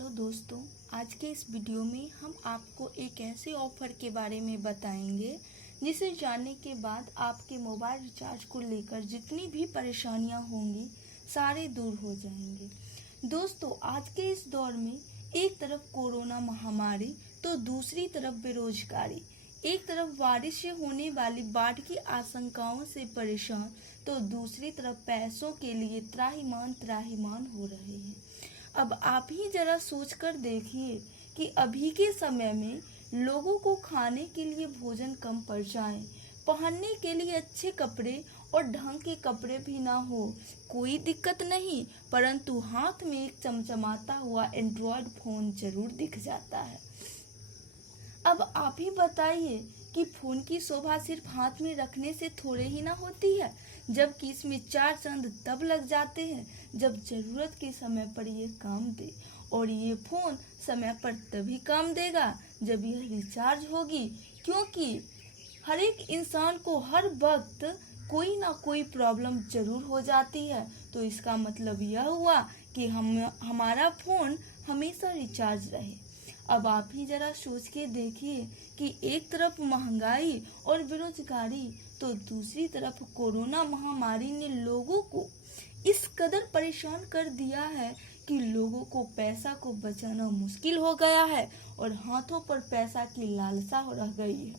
Hello दोस्तों, आज के इस वीडियो में हम आपको एक ऐसे ऑफ़र के बारे में बताएंगे जिसे जानने के बाद आपके मोबाइल रिचार्ज को लेकर जितनी भी परेशानियां होंगी सारे दूर हो जाएंगे। दोस्तों, आज के इस दौर में एक तरफ कोरोना महामारी तो दूसरी तरफ बेरोजगारी, एक तरफ बारिश से होने वाली बाढ़ की आशंकाओं से परेशान तो दूसरी तरफ पैसों के लिए त्राहिमाम त्राहिमाम हो रहे हैं। अब आप ही जरा सोचकर देखिए कि अभी के समय में लोगों को खाने के लिए भोजन कम पड़ जाए, पहनने के लिए अच्छे कपड़े और ढंग के कपड़े भी ना हो, कोई दिक्कत नहीं, परंतु हाथ में एक चमचमाता हुआ एंड्रॉयड फोन जरूर दिख जाता है। अब आप ही बताइए कि फोन की शोभा सिर्फ हाथ में रखने से थोड़े ही ना होती है, जबकि इसमें चार चांद तब लग जाते हैं जब जरूरत के समय पर ये काम दे, और ये फोन समय पर तभी काम देगा जब यह रिचार्ज होगी, क्योंकि हर एक इंसान को हर वक्त कोई ना कोई प्रॉब्लम जरूर हो जाती है। तो इसका मतलब यह हुआ कि हमारा फोन हमेशा रिचार्ज रहे। अब आप ही जरा सोच के देखिए कि एक तरफ महंगाई और बेरोजगारी तो दूसरी तरफ कोरोना महामारी ने लोगों को इस कदर परेशान कर दिया है कि लोगों को पैसा को बचाना मुश्किल हो गया है और हाथों पर पैसा की लालसा रह गई है।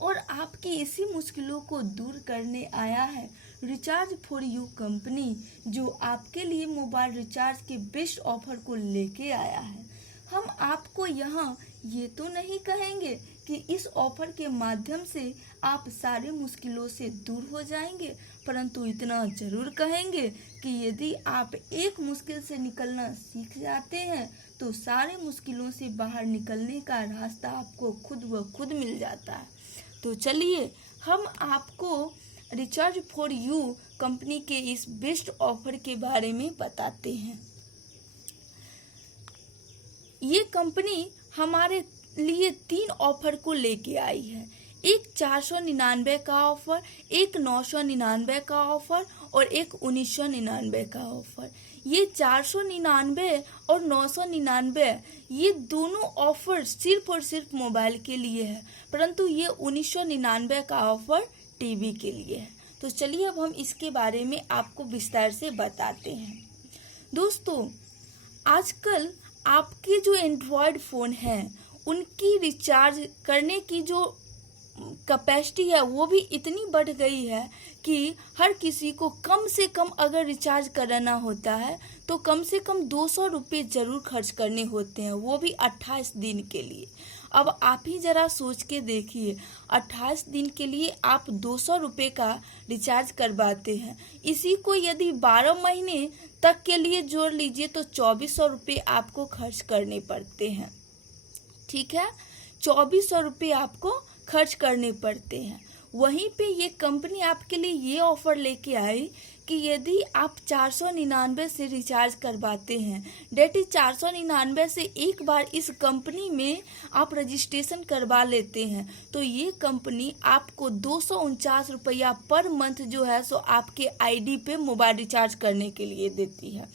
और आपकी इसी मुश्किलों को दूर करने आया है रिचार्ज फॉर यू कंपनी, जो आपके लिए मोबाइल रिचार्ज के बेस्ट ऑफर को लेके आया है। हम आपको यहाँ ये तो नहीं कहेंगे कि इस ऑफर के माध्यम से आप सारे मुश्किलों से दूर हो जाएंगे, परंतु इतना जरूर कहेंगे कि यदि आप एक मुश्किल से निकलना सीख जाते हैं तो सारे मुश्किलों से बाहर निकलने का रास्ता आपको खुद ब खुद मिल जाता है। तो चलिए हम आपको रिचार्ज फॉर यू कंपनी के इस बेस्ट ऑफर के बारे में बताते हैं। ये कंपनी हमारे लिए 3 ऑफर को लेके आई है, एक 499 का ऑफर, एक 999 का ऑफर और एक 1999 का ऑफर। ये 499 और 999 ये दोनों ऑफर सिर्फ और सिर्फ मोबाइल के लिए है, परंतु ये 1999 का ऑफर टीवी के लिए है। तो चलिए अब हम इसके बारे में आपको विस्तार से बताते हैं। दोस्तों, आजकल आपके जो एंड्रॉयड फ़ोन हैं उनकी रिचार्ज करने की जो कैपेसिटी है वो भी इतनी बढ़ गई है कि हर किसी को कम से कम अगर रिचार्ज कराना होता है तो कम से कम 200 रुपये ज़रूर खर्च करने होते हैं, वो भी 28 दिन के लिए। अब आप ही ज़रा सोच के देखिए, 28 दिन के लिए आप 200 रुपये का रिचार्ज करवाते हैं, इसी को यदि 12 महीने तक के लिए जोड़ लीजिए तो 2400 रुपये आपको खर्च करने पड़ते हैं। ठीक है, 2400 रुपये आपको खर्च करने पड़ते हैं। वहीं पे ये कंपनी आपके लिए ये ऑफ़र लेके आई कि यदि आप 499 से रिचार्ज करवाते हैं, डेट इज 499 से एक बार इस कंपनी में आप रजिस्ट्रेशन करवा लेते हैं तो ये कंपनी आपको 249 रुपया पर मंथ जो है सो आपके आईडी पे मोबाइल रिचार्ज करने के लिए देती है,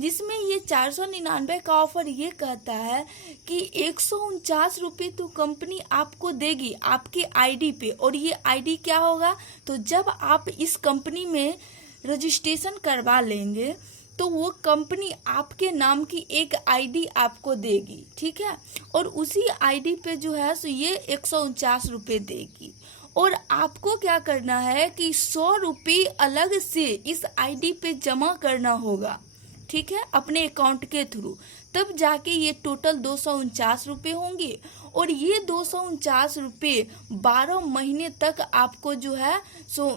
जिसमें ये 499 का ऑफर ये कहता है कि 149 रुपये तो कंपनी आपको देगी आपके आईडी पे, और ये आईडी क्या होगा, तो जब आप इस कंपनी में रजिस्ट्रेशन करवा लेंगे तो वो कंपनी आपके नाम की एक आईडी आपको देगी। ठीक है, और उसी आईडी पे जो है सो ये 149 रुपये देगी, और आपको क्या करना है कि 100 रुपये अलग से इस आईडी पे जमा करना होगा। ठीक है, अपने अकाउंट के थ्रू, तब जाके ये टोटल 249 रुपये होंगे, और ये 249 रुपये 12 महीने तक आपको जो है सो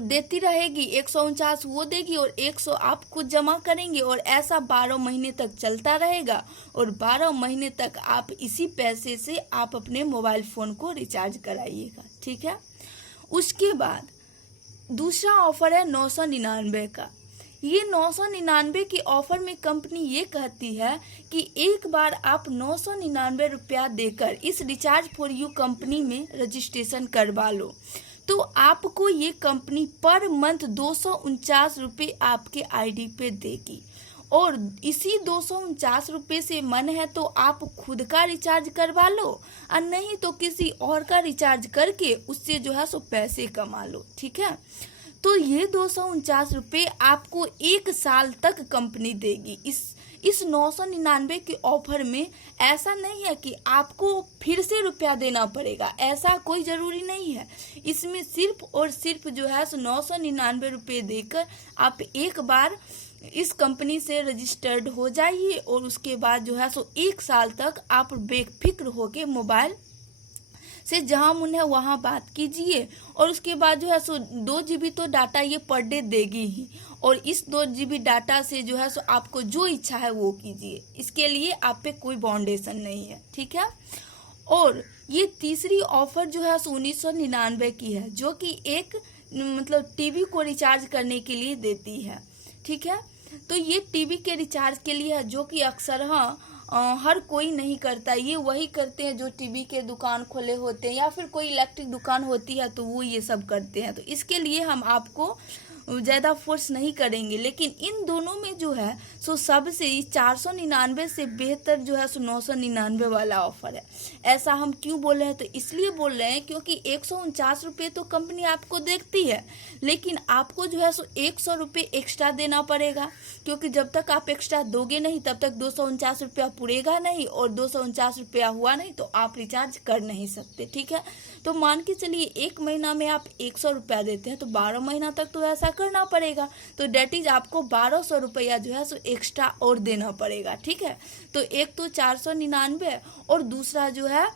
देती रहेगी। 149 वो देगी और 100 आप खुद जमा करेंगे, और ऐसा 12 महीने तक चलता रहेगा, और 12 महीने तक आप इसी पैसे से आप अपने मोबाइल फ़ोन को रिचार्ज कराइएगा। ठीक है, उसके बाद दूसरा ऑफर है 999 का। ये 999 के ऑफर में कंपनी ये कहती है कि एक बार आप 999 रुपया देकर इस रिचार्ज फॉर यू कंपनी में रजिस्ट्रेशन करवा लो तो आपको ये कंपनी पर मंथ 249 रुपये आपके आईडी पे देगी, और इसी 249 से मन है तो आप खुद का रिचार्ज करवा लो, और नहीं तो किसी और का रिचार्ज करके उससे जो है सो पैसे कमा लो। ठीक है, तो ये 249 आपको 1 साल तक कंपनी देगी। इस 999 के ऑफर में ऐसा नहीं है कि आपको फिर से रुपया देना पड़ेगा, ऐसा कोई ज़रूरी नहीं है। इसमें सिर्फ और सिर्फ जो है सो 999 देकर आप एक बार इस कंपनी से रजिस्टर्ड हो जाइए, और उसके बाद जो है सो 1 साल तक आप बेफिक्र होके मोबाइल से जहाँ मन है वहाँ बात कीजिए। और उसके बाद जो है सो 2 GB तो डाटा ये पर डे देगी ही, और इस 2 GB डाटा से जो है सो आपको जो इच्छा है वो कीजिए। इसके लिए आप पे कोई बाउंडेशन नहीं है। ठीक है, और ये तीसरी ऑफर जो है सो 1999 की है, जो कि एक मतलब टीवी को रिचार्ज करने के लिए देती है। ठीक है, तो ये टीवी के रिचार्ज के लिए है, जो कि अक्सर हर कोई नहीं करता। ये वही करते हैं जो टीवी के दुकान खोले होते हैं, या फिर कोई इलेक्ट्रिक दुकान होती है तो वो ये सब करते हैं। तो इसके लिए हम आपको ज़्यादा फोर्स नहीं करेंगे। लेकिन इन दोनों में जो है सो सबसे 499 से बेहतर जो है सो 999 वाला ऑफर है। ऐसा हम क्यों बोल रहे हैं? तो इसलिए बोल रहे हैं क्योंकि 149 तो कंपनी आपको देखती है, लेकिन आपको जो है सो 100 रुपये एक्स्ट्रा देना पड़ेगा, क्योंकि जब तक आप एक्स्ट्रा दोगे नहीं तब तक 249 रुपया पूरेगा नहीं, और 249 रुपया हुआ नहीं तो आप रिचार्ज कर नहीं सकते। ठीक है, तो मान के चलिए 1 महीना में आप 100 रुपया देते हैं तो 12 महीना तक तो ऐसा करना पड़ेगा, तो डेट इज आपको 1200 रुपया जो है सो एक्स्ट्रा और देना पड़ेगा। ठीक है, तो एक तो 499 और दूसरा जो है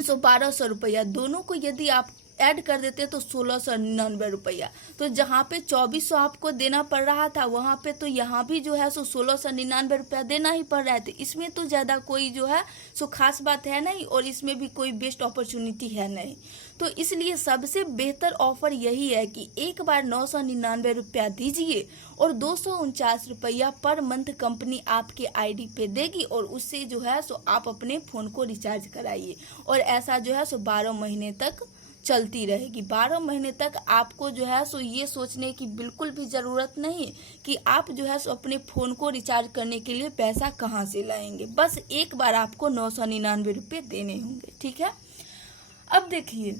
सो 1200 रुपया, दोनों को यदि आप ऐड कर देते तो 1699 रुपया। तो जहाँ पे 2400 आपको देना पड़ रहा था वहाँ पे तो यहाँ भी जो है सो 1699 रुपया देना ही पड़ रहा है। तो इसमें तो ज़्यादा कोई जो है सो खास बात है नहीं, और इसमें भी कोई बेस्ट अपॉर्चुनिटी है नहीं। तो इसलिए सबसे बेहतर ऑफर यही है कि एक बार 999 रुपया दीजिए और 249 रुपया पर मंथ कंपनी आपके आईडी पे देगी, और उससे जो है सो आप अपने फ़ोन को रिचार्ज कराइए। और ऐसा जो है सो 12 महीने तक चलती रहेगी। 12 महीने तक आपको जो है सो ये सोचने की बिल्कुल भी ज़रूरत नहीं कि आप जो है सो अपने फ़ोन को रिचार्ज करने के लिए पैसा कहाँ से लाएंगे। बस एक बार आपको 999 रुपये देने होंगे। ठीक है, अब देखिए,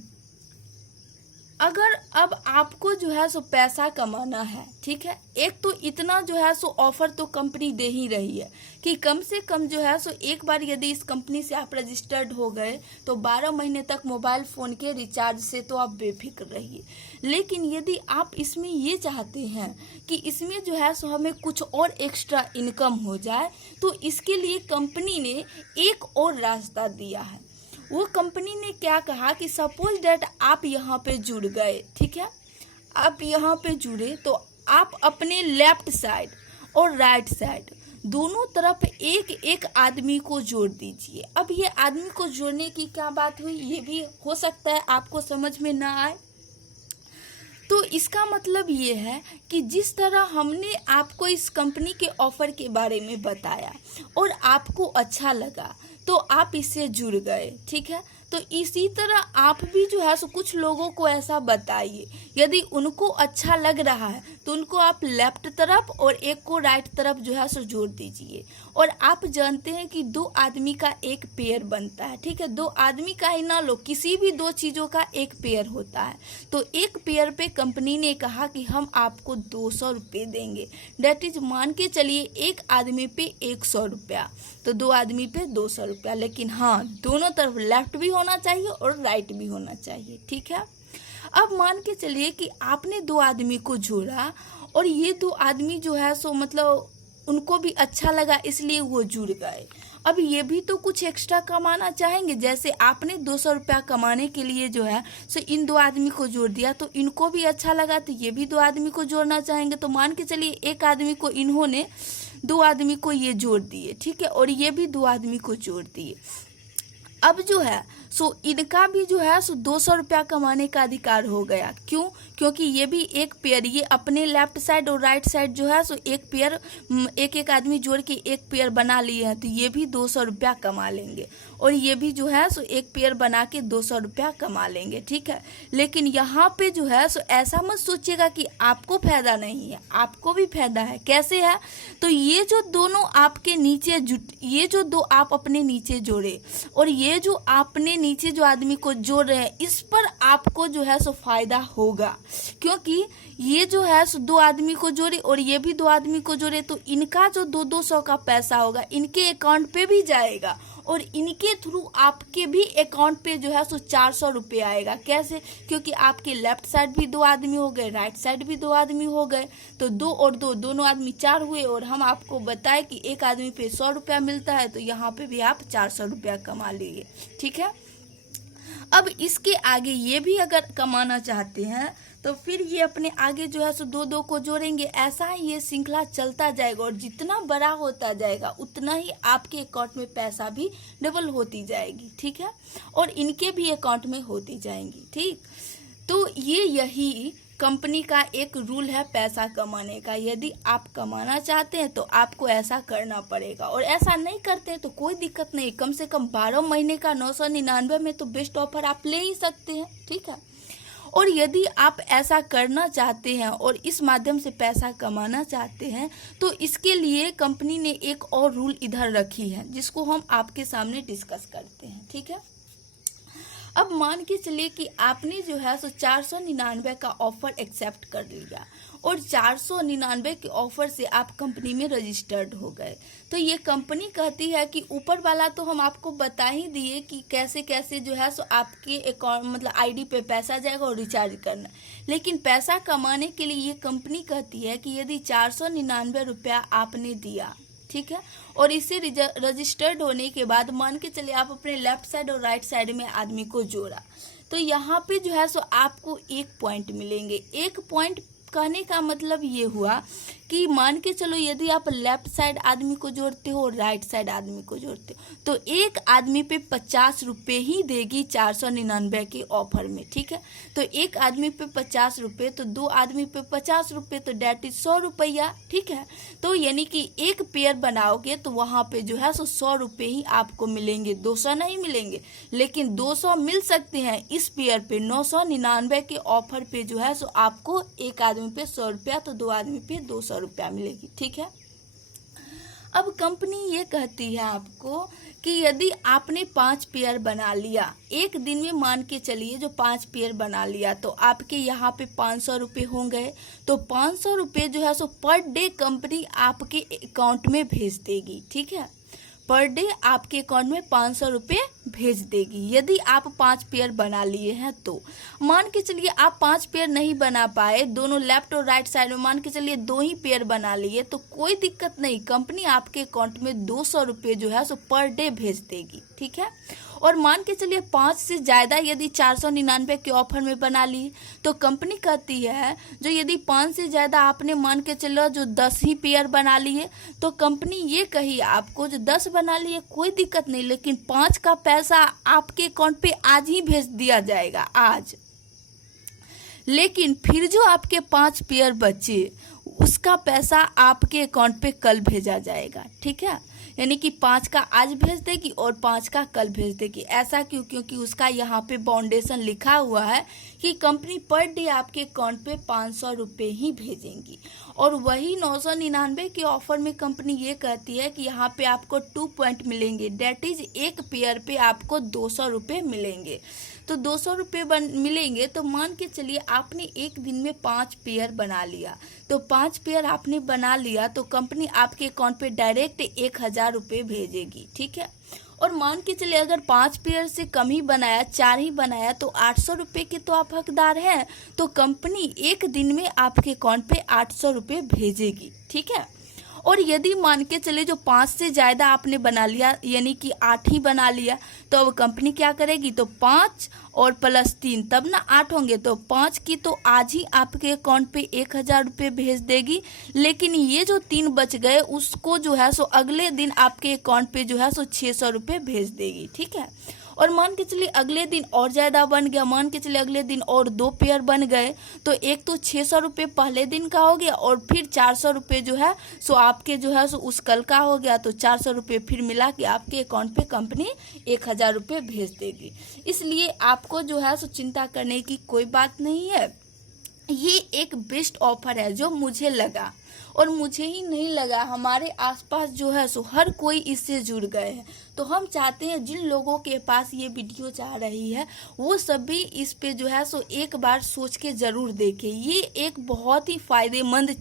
अगर अब आपको जो है सो पैसा कमाना है, ठीक है, एक तो इतना जो है सो ऑफर तो कंपनी दे ही रही है कि कम से कम जो है सो एक बार यदि इस कंपनी से आप रजिस्टर्ड हो गए तो 12 महीने तक मोबाइल फ़ोन के रिचार्ज से तो आप बेफिक्र रहिए। लेकिन यदि आप इसमें ये चाहते हैं कि इसमें जो है सो हमें कुछ और एक्स्ट्रा इनकम हो जाए, तो इसके लिए कंपनी ने एक और रास्ता दिया है। वो कंपनी ने क्या कहा कि सपोज डेट आप यहाँ पे जुड़ गए, ठीक है, आप यहाँ पे जुड़े तो आप अपने लेफ्ट साइड और राइट साइड दोनों तरफ एक एक आदमी को जोड़ दीजिए। अब ये आदमी को जोड़ने की क्या बात हुई, ये भी हो सकता है आपको समझ में ना आए। तो इसका मतलब ये है कि जिस तरह हमने आपको इस कंपनी के ऑफ़र के बारे में बताया और आपको अच्छा लगा तो आप इससे जुड़ गए, ठीक है, तो इसी तरह आप भी जो है सो कुछ लोगों को ऐसा बताइए। यदि उनको अच्छा लग रहा है तो उनको आप लेफ्ट तरफ और एक को राइट तरफ जो है सो जोड़ दीजिए। और आप जानते हैं कि 2 आदमी का एक पेयर बनता है, ठीक है, 2 आदमी का ही ना लो, किसी भी 2 चीज़ों का एक पेयर होता है। तो एक पेयर पे कंपनी ने कहा कि हम आपको 200 रुपये देंगे, डेट इज मान के चलिए एक आदमी पे 100 रुपया, तो 2 आदमी पे 200 रुपया। लेकिन हाँ, दोनों तरफ लेफ्ट भी होना चाहिए और राइट भी होना चाहिए, ठीक है। अब मान के चलिए कि आपने 2 आदमी को जोड़ा और ये 2 आदमी जो है सो मतलब उनको भी अच्छा लगा इसलिए वो जुड़ गए। अब ये भी तो कुछ एक्स्ट्रा कमाना चाहेंगे, जैसे आपने 200 रुपया कमाने के लिए जो है सो इन 2 आदमी को जोड़ दिया तो इनको भी अच्छा लगा तो ये भी 2 आदमी को जोड़ना चाहेंगे। तो मान के चलिए एक आदमी को इन्होंने 2 आदमी को ये जोड़ दिए, ठीक है, और ये भी 2 आदमी को जोड़ दिए। अब जो है सो इनका भी जो है सो 200 रुपया कमाने का अधिकार हो गया। क्यों? क्योंकि ये भी एक पेयर, ये अपने लेफ्ट साइड और राइट साइड जो है सो एक पेयर, एक एक आदमी जोड़ के एक पेयर बना लिए हैं, तो ये भी 200 रुपया कमा लेंगे। और ये भी जो है सो एक पेयर बना के 200 रुपया कमा लेंगे, ठीक है। लेकिन यहाँ पे जो है सो ऐसा मत सोचिएगा कि आपको फायदा नहीं है, आपको भी फायदा है। कैसे है? तो ये जो दोनों आपके नीचे ये जो दो आप अपने नीचे जोड़े और ये जो आपने नीचे जो आदमी को जोड़ रहे हैं, इस पर आपको जो है सो फायदा होगा। क्योंकि ये जो है सो 2 आदमी को जोड़े और ये भी 2 आदमी को जोड़े, तो इनका जो 200 का पैसा होगा इनके अकाउंट पे भी जाएगा और इनके थ्रू आपके भी अकाउंट पे जो है सो 400 रुपये आएगा। कैसे? क्योंकि आपके लेफ्ट साइड भी 2 आदमी हो गए, राइट साइड भी 2 आदमी हो गए, तो 2 और 2 दोनों आदमी 4 हुए। और हम आपको बताएं कि एक आदमी पे 100 रुपया मिलता है, तो यहाँ पे भी आप 400 रुपया कमा लीजिए, ठीक है। अब इसके आगे ये भी अगर कमाना चाहते हैं तो फिर ये अपने आगे जो है सो 2-2 को जोड़ेंगे। ऐसा ही ये श्रृंखला चलता जाएगा और जितना बड़ा होता जाएगा उतना ही आपके अकाउंट में पैसा भी डबल होती जाएगी, ठीक है। और इनके भी अकाउंट में होती जाएंगी, ठीक। तो यही कंपनी का एक रूल है पैसा कमाने का। यदि आप कमाना चाहते हैं तो आपको ऐसा करना पड़ेगा, और ऐसा नहीं करते हैं तो कोई दिक्कत नहीं। कम से कम 12 महीने का 999 में तो बेस्ट ऑफर आप ले ही सकते हैं, ठीक है। और यदि आप ऐसा करना चाहते हैं और इस माध्यम से पैसा कमाना चाहते हैं तो इसके लिए कंपनी ने एक और रूल इधर रखी है, जिसको हम आपके सामने डिस्कस करते हैं, ठीक है। अब मान के चलिए कि आपने जो है सो 499 का ऑफर एक्सेप्ट कर लिया और 499 के ऑफर से आप कंपनी में रजिस्टर्ड हो गए। तो ये कंपनी कहती है कि ऊपर वाला तो हम आपको बता ही दिए कि कैसे कैसे जो है सो आपके अकाउंट मतलब आईडी पे पैसा जाएगा और रिचार्ज करना। लेकिन पैसा कमाने के लिए ये कंपनी कहती है कि यदि 499 रुपया आपने दिया, ठीक है, और इसे रजिस्टर्ड होने के बाद मान के चलिए आप अपने लेफ्ट साइड और राइट साइड में आदमी को जोड़ा, तो यहाँ पे जो है सो आपको 1 पॉइंट मिलेंगे। 1 पॉइंट कहने का मतलब ये हुआ कि मान के चलो यदि आप लेफ्ट साइड आदमी को जोड़ते हो और राइट साइड आदमी को जोड़ते हो तो एक आदमी पे 50 रुपये ही देगी 499 के ऑफर में, ठीक है। तो एक आदमी पे 50 रुपये, तो 2 आदमी पे 50 रुपये, तो डेट इज 100 रुपया, ठीक है। तो यानी कि एक पेयर बनाओगे तो वहाँ पे जो है सो 100 रुपये ही आपको मिलेंगे, 200 नहीं मिलेंगे। लेकिन 200 मिल सकते हैं इस पेयर पे। 999 के ऑफर पे जो है सो आपको एक आदमी पे 100 रुपया तो 2 आदमी पे 200 रुपया मिलेगी, ठीक है। अब कंपनी ये कहती है आपको कि यदि आपने 5 पेयर बना लिया एक दिन में, मान के चलिए जो 5 पेयर बना लिया तो आपके यहाँ पे 500 रुपये हो गए। तो 500 रुपये जो है सो पर डे कंपनी आपके अकाउंट में भेज देगी, ठीक है। पर डे आपके अकाउंट में 500 रुपये भेज देगी यदि आप 5 पेयर बना लिए हैं। तो मान के चलिए आप 5 पेयर नहीं बना पाए, दोनों लेफ्ट और राइट साइड में मान के चलिए 2 ही पेयर बना लिए, तो कोई दिक्कत नहीं, कंपनी आपके अकाउंट में 200 रुपये जो है सो पर डे भेज देगी, ठीक है। और मान के चलिए 5 से ज़्यादा यदि 499 के ऑफर में बना ली तो कंपनी कहती है जो यदि 5 से ज़्यादा आपने मान के चलो जो 10 ही पेयर बना लिए, तो कंपनी ये कही आपको जो 10 बना लिए कोई दिक्कत नहीं, लेकिन 5 का पैसा आपके अकाउंट पे आज ही भेज दिया जाएगा आज। लेकिन फिर जो आपके 5 पेयर बचे उसका पैसा आपके अकाउंट पे कल भेजा जाएगा, ठीक है। यानी कि 5 का आज भेज देगी और 5 का कल भेज देगी। ऐसा क्यों? क्योंकि उसका यहाँ पे बाउंडेशन लिखा हुआ है कि कंपनी पर डे आपके अकाउंट पे 500 रुपये ही भेजेंगी। और वही 999 के ऑफर में कंपनी ये कहती है कि यहाँ पे आपको 2 पॉइंट मिलेंगे, डेट इज एक पेयर पे आपको 200 रुपये मिलेंगे। तो 200 रुपये मिलेंगे। तो मान के चलिए आपने एक दिन में 5 पेयर बना लिया, तो 5 पेयर आपने बना लिया तो कंपनी आपके अकाउंट पे डायरेक्ट 1000 रुपये भेजेगी, ठीक है। और मान के चलिए अगर 5 पेयर से कम ही बनाया, 4 ही बनाया, तो 800 रुपये के तो आप हकदार हैं। तो कंपनी एक दिन में आपके अकाउंट पे 800 रुपये भेजेगी, ठीक है। और यदि मान के चले जो 5 से ज़्यादा आपने बना लिया यानी कि 8 ही बना लिया, तो अब कंपनी क्या करेगी, तो 5 और प्लस 3 तब ना 8 होंगे, तो 5 की तो आज ही आपके अकाउंट पे 1000 रुपये भेज देगी। लेकिन ये जो 3 बच गए उसको जो है सो अगले दिन आपके अकाउंट पे जो है सो 600 रुपये भेज देगी, ठीक है। और मान के चलिए अगले दिन और ज़्यादा बन गया, मान के चलिए अगले दिन और 2 पेयर बन गए, तो एक तो 600 रुपये पहले दिन का हो गया और फिर 400 रुपये जो है सो आपके जो है सो उस कल का हो गया, तो 400 रुपये फिर मिला के आपके अकाउंट पे कंपनी 1000 रुपये भेज देगी। इसलिए आपको जो है सो चिंता करने की कोई बात नहीं है। ये एक बेस्ट ऑफर है जो मुझे लगा, और मुझे ही नहीं लगा, हमारे आसपास जो है सो हर कोई इससे जुड़ गए हैं। तो हम चाहते हैं जिन लोगों के पास ये वीडियो जा रही है वो सभी इस पे जो है सो एक बार सोच के ज़रूर देखें। ये एक बहुत ही फायदेमंद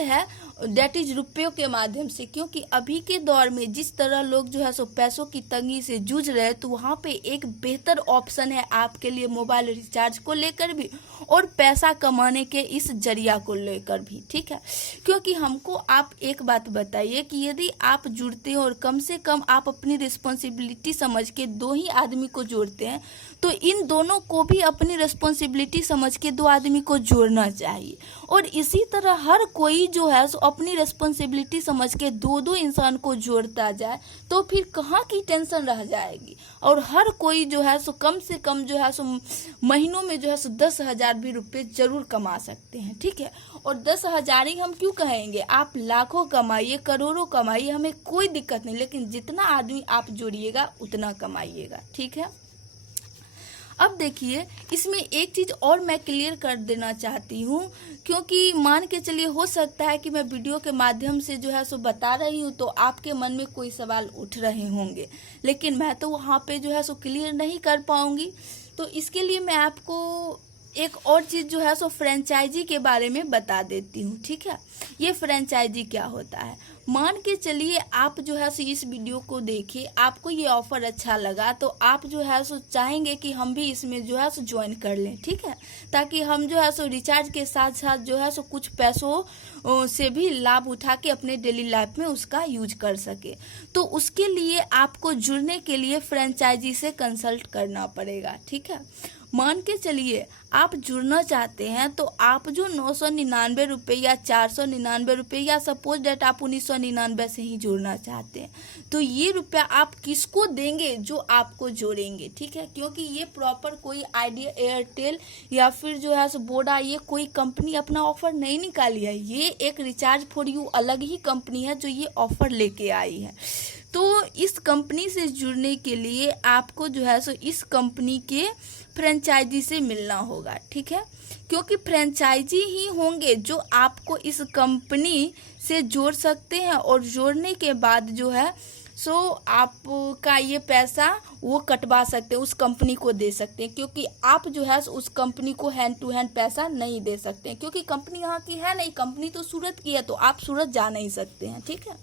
है, डेट इज रुपयों के माध्यम से, क्योंकि अभी के दौर में जिस तरह लोग जो है सो पैसों की तंगी से जूझ रहे हैं, तो वहाँ पे एक बेहतर ऑप्शन है आपके लिए मोबाइल रिचार्ज को लेकर भी और पैसा कमाने के इस जरिया को लेकर भी, ठीक है। क्योंकि हमको आप एक बात बताइए कि यदि आप जुड़ते हो और कम से कम आप अपनी रिस्पॉन्सिबिलिटी समझ के 2 ही आदमी को जोड़ते हैं, तो इन दोनों को भी अपनी रिस्पॉन्सिबिलिटी समझ के 2 आदमी को जोड़ना चाहिए। और इसी तरह हर कोई जो है सो अपनी रिस्पॉन्सिबिलिटी समझ के 2-2 इंसान को जोड़ता जाए तो फिर कहाँ की टेंशन रह जाएगी। और हर कोई जो है सो कम से कम जो है सो महीनों में जो है सो 10,000 भी रुपये जरूर कमा सकते हैं, ठीक है। और 10,000 ही हम क्यों कहेंगे, आप लाखों कमाइए, करोड़ों कमाइए, हमें कोई दिक्कत नहीं, लेकिन जितना आदमी आप जोड़िएगा उतना कमाइएगा, ठीक है। अब देखिए इसमें एक चीज़ और मैं क्लियर कर देना चाहती हूँ, क्योंकि मान के चलिए हो सकता है कि मैं वीडियो के माध्यम से जो है सो बता रही हूँ तो आपके मन में कोई सवाल उठ रहे होंगे, लेकिन मैं तो वहाँ पे जो है सो क्लियर नहीं कर पाऊँगी। तो इसके लिए मैं आपको एक और चीज़ जो है सो फ्रेंचाइजी के बारे में बता देती हूँ, ठीक है। ये फ्रेंचाइजी क्या होता है, मान के चलिए आप जो है सो इस वीडियो को देखे, आपको ये ऑफ़र अच्छा लगा तो आप जो है सो चाहेंगे कि हम भी इसमें जो है सो ज्वाइन कर लें, ठीक है, ताकि हम जो है सो रिचार्ज के साथ साथ जो है सो कुछ पैसों से भी लाभ उठा के अपने डेली लाइफ में उसका यूज कर सके। तो उसके लिए आपको जुड़ने के लिए फ्रेंचाइजी से कंसल्ट करना पड़ेगा, ठीक है। मान के चलिए आप जुड़ना चाहते हैं तो आप जो 999 रुपये या 499 रुपये या सपोज डेट आप 1999 से ही जुड़ना चाहते हैं, तो ये रुपया आप किसको देंगे, जो आपको जोड़ेंगे, ठीक है। क्योंकि ये प्रॉपर कोई आइडिया, एयरटेल या फिर जो है सो वोडा, ये कोई कंपनी अपना ऑफर नहीं निकाली है, ये एक रिचार्ज फॉर यू अलग ही कंपनी है जो ये ऑफर लेके आई है। तो इस कंपनी से जुड़ने के लिए आपको जो है सो इस कंपनी के फ्रेंचाइजी से मिलना होगा, ठीक है। क्योंकि फ्रेंचाइजी ही होंगे जो आपको इस कंपनी से जोड़ सकते हैं, और जोड़ने के बाद जो है सो आपका ये पैसा वो कटवा सकते हैं, उस कंपनी को दे सकते हैं, क्योंकि आप जो है उस कंपनी को हैंड टू हैंड पैसा नहीं दे सकते हैं, क्योंकि कंपनी यहाँ की है नहीं, कंपनी तो सूरत की है, तो आप सूरत जा नहीं सकते हैं, ठीक है।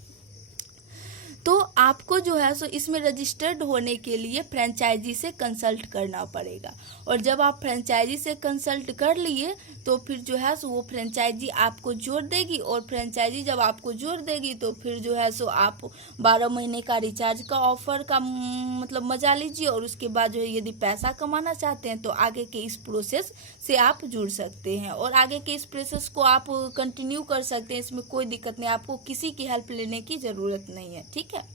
तो आपको जो है सो इसमें रजिस्टर्ड होने के लिए फ्रेंचाइजी से कंसल्ट करना पड़ेगा, और जब आप फ्रेंचाइजी से कंसल्ट कर लिए तो फिर जो है सो वो फ्रेंचाइजी आपको जोड़ देगी, और फ्रेंचाइजी जब आपको जोड़ देगी तो फिर जो है सो आप 12 महीने का रिचार्ज का ऑफर का मतलब मजा लीजिए, और उसके बाद जो है यदि पैसा कमाना चाहते हैं तो आगे के इस प्रोसेस से आप जुड़ सकते हैं, और आगे के इस प्रोसेस को आप कंटिन्यू कर सकते हैं, इसमें कोई दिक्कत नहीं, आपको किसी की हेल्प लेने की ज़रूरत नहीं है, ठीक है।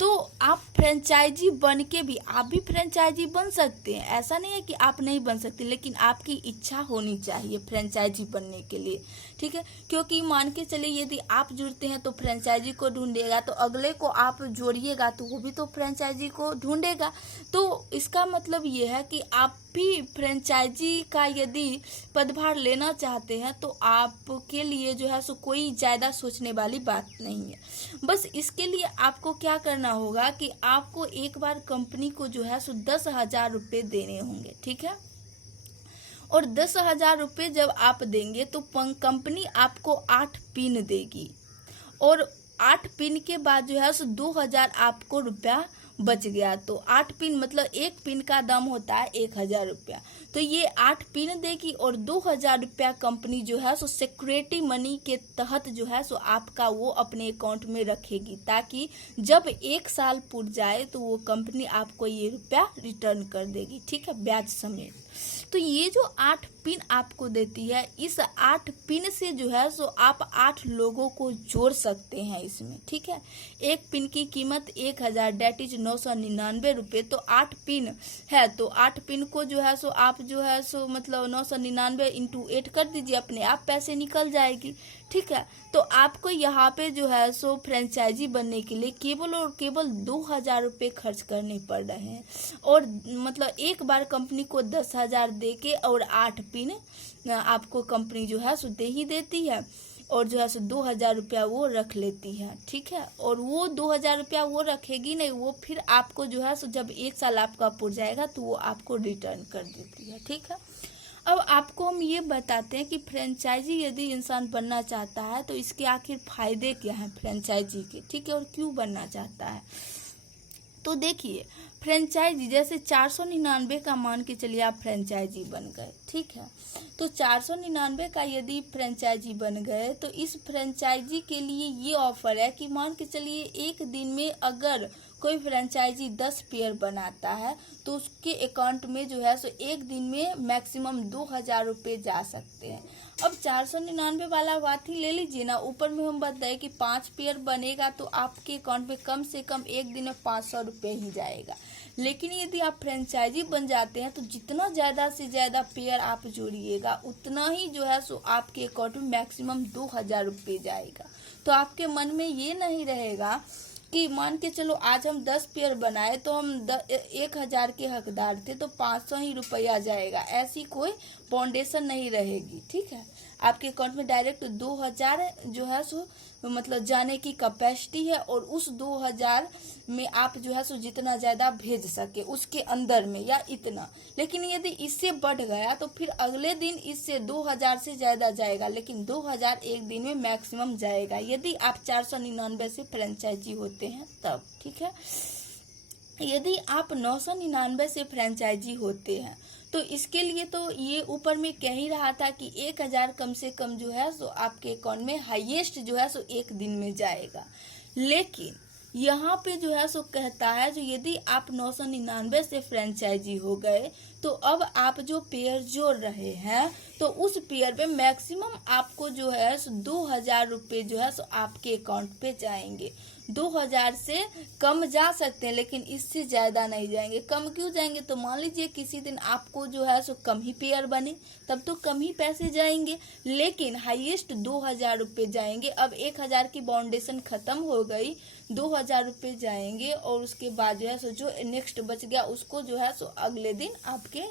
तो आप फ्रेंचाइजी बन के भी आप भी फ्रेंचाइजी बन सकते हैं, ऐसा नहीं है कि आप नहीं बन सकते, लेकिन आपकी इच्छा होनी चाहिए फ्रेंचाइजी बनने के लिए, ठीक है। क्योंकि मान के चलिए यदि आप जुड़ते हैं तो फ्रेंचाइजी को ढूंढेगा, तो अगले को आप जोड़िएगा तो वो भी तो फ्रेंचाइजी को ढूंढेगा। तो इसका मतलब ये है कि आप भी फ्रेंचाइजी का यदि पदभार लेना चाहते हैं तो आपके लिए जो है सो कोई ज़्यादा सोचने वाली बात नहीं है। बस इसके लिए आपको क्या करना होगा कि आपको एक बार कंपनी को जो है सो 10,000 रुपये देने होंगे, ठीक है। और 10,000 रुपये जब आप देंगे तो कंपनी आपको 8 पिन देगी, और 8 पिन के बाद जो है सो 2,000 आपको रुपया बच गया। तो 8 पिन मतलब एक पिन का दाम होता है 1,000 रुपया, तो ये 8 पिन देगी, और 2,000 रुपया कंपनी जो है सो सिक्योरिटी मनी के तहत जो है सो आपका वो अपने अकाउंट में रखेगी, ताकि जब 1 साल पूर जाए तो वो कंपनी आपको ये रुपया रिटर्न कर देगी, ठीक है, ब्याज समेत। तो ये जो 8 पिन आपको देती है, इस 8 पिन से जो है सो आप 8 लोगों को जोड़ सकते हैं इसमें, ठीक है। एक पिन की कीमत 1000, डेट इज 999 रुपये। तो 8 पिन है, तो 8 पिन को जो है सो आप जो है सो मतलब 999 इंटू 8 कर दीजिए, अपने आप पैसे निकल जाएगी, ठीक है। तो आपको यहाँ पे जो है सो फ्रेंचाइजी बनने के लिए केवल और केवल 2000 रुपये खर्च करने पड़ रहे हैं, और मतलब एक बार कंपनी को 10,000 दे के और 8 पिन आपको कंपनी जो है सो दे ही देती है, और जो है सो 2000 रुपया वो रख लेती है, ठीक है। और वो 2000 रुपया वो रखेगी नहीं, वो फिर आपको जो है सो जब 1 साल आपका पुर जाएगा तो वो आपको रिटर्न कर देती है, ठीक है। अब आपको हम ये बताते हैं कि फ्रेंचाइजी यदि इंसान बनना चाहता है तो इसके आखिर फायदे क्या हैं फ्रेंचाइजी के, ठीक है, और क्यों बनना चाहता है। तो देखिए, फ्रेंचाइजी जैसे 499 का मान के चलिए आप फ्रेंचाइजी बन गए, ठीक है। तो 499 का यदि फ्रेंचाइजी बन गए तो इस फ्रेंचाइजी के लिए ये ऑफर है कि मान के चलिए एक दिन में अगर कोई फ्रेंचाइजी 10 पेयर बनाता है तो उसके अकाउंट में जो है सो एक दिन में मैक्सिमम 2000 रुपये जा सकते हैं। अब 499 वाला बात ही ले लीजिए ना, ऊपर में हम बताए कि 5 पेयर बनेगा तो आपके अकाउंट में कम से कम एक दिन में 500 रुपये ही जाएगा। लेकिन यदि आप फ्रेंचाइजी बन जाते हैं तो जितना ज़्यादा से ज़्यादा पेयर आप जोड़िएगा उतना ही जो है सो आपके अकाउंट में मैक्सिमम 2000 रुपये जाएगा। तो आपके मन में ये नहीं रहेगा कि मान के चलो आज हम 10 पेयर बनाए तो हम 1000 के हकदार थे तो 500 ही रुपया जाएगा, ऐसी कोई फाउंडेशन नहीं रहेगी, ठीक है। आपके अकाउंट में डायरेक्ट 2000 जो है सो मतलब जाने की कैपेसिटी है, और उस 2000 में आप जो है सो जितना ज़्यादा भेज सके उसके अंदर में या इतना। लेकिन यदि इससे बढ़ गया तो फिर अगले दिन इससे 2000 से ज़्यादा जाएगा, लेकिन 2000 एक दिन में मैक्सिमम जाएगा यदि आप 499 से फ्रेंचाइजी होते हैं तब, ठीक है। यदि आप 999 से फ्रेंचाइजी होते हैं तो इसके लिए तो ये ऊपर में कह ही रहा था कि 1000 कम से कम जो है सो आपके अकाउंट में हाईएस्ट जो है सो एक दिन में जाएगा। लेकिन यहाँ पे जो है सो कहता है जो यदि आप 999 से फ्रेंचाइजी हो गए तो अब आप जो पेयर जोड़ रहे हैं तो उस पेयर पे मैक्सिमम आपको जो है सो 2000 रुपये जो है सो आपके अकाउंट पे जाएंगे। 2000 से कम जा सकते हैं लेकिन इससे ज़्यादा नहीं जाएंगे। कम क्यों जाएंगे, तो मान लीजिए किसी दिन आपको जो है सो कम ही पेयर बने तब तो कम ही पैसे जाएंगे, लेकिन हाईएस्ट 2000 रुपये जाएंगे। अब 1000 की बाउंडेशन खत्म हो गई, 2000 रुपये जाएंगे और उसके बाद जो है सो जो नेक्स्ट बच गया उसको जो है सो अगले दिन आपके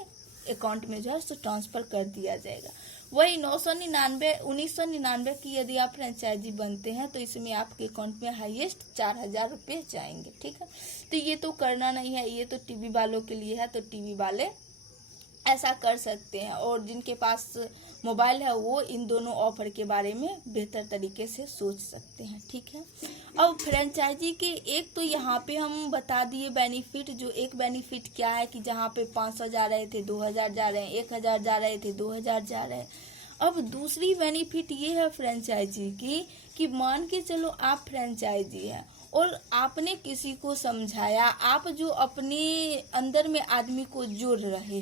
अकाउंट में जो है सो ट्रांसफ़र कर दिया जाएगा। वही 1999 की यदि आप फ्रेंचाइजी बनते हैं तो इसमें आपके अकाउंट में हाईएस्ट 4000 रुपये जाएंगे, ठीक है। तो ये तो करना नहीं है, ये तो टीवी वालों के लिए है, तो टीवी वाले ऐसा कर सकते हैं, और जिनके पास मोबाइल है वो इन दोनों ऑफर के बारे में बेहतर तरीके से सोच सकते हैं, ठीक है। अब फ्रेंचाइजी के एक तो यहाँ पे हम बता दिए बेनिफिट। जो एक बेनिफिट क्या है कि जहाँ पे 500 जा रहे थे 2000 जा रहे हैं, 1000 जा रहे थे 2000 जा रहे हैं। अब दूसरी बेनिफिट ये है फ्रेंचाइजी की कि मान के चलो आप फ्रेंचाइजी है और आपने किसी को समझाया, आप जो अपने अंदर में आदमी को जोड़ रहे हैं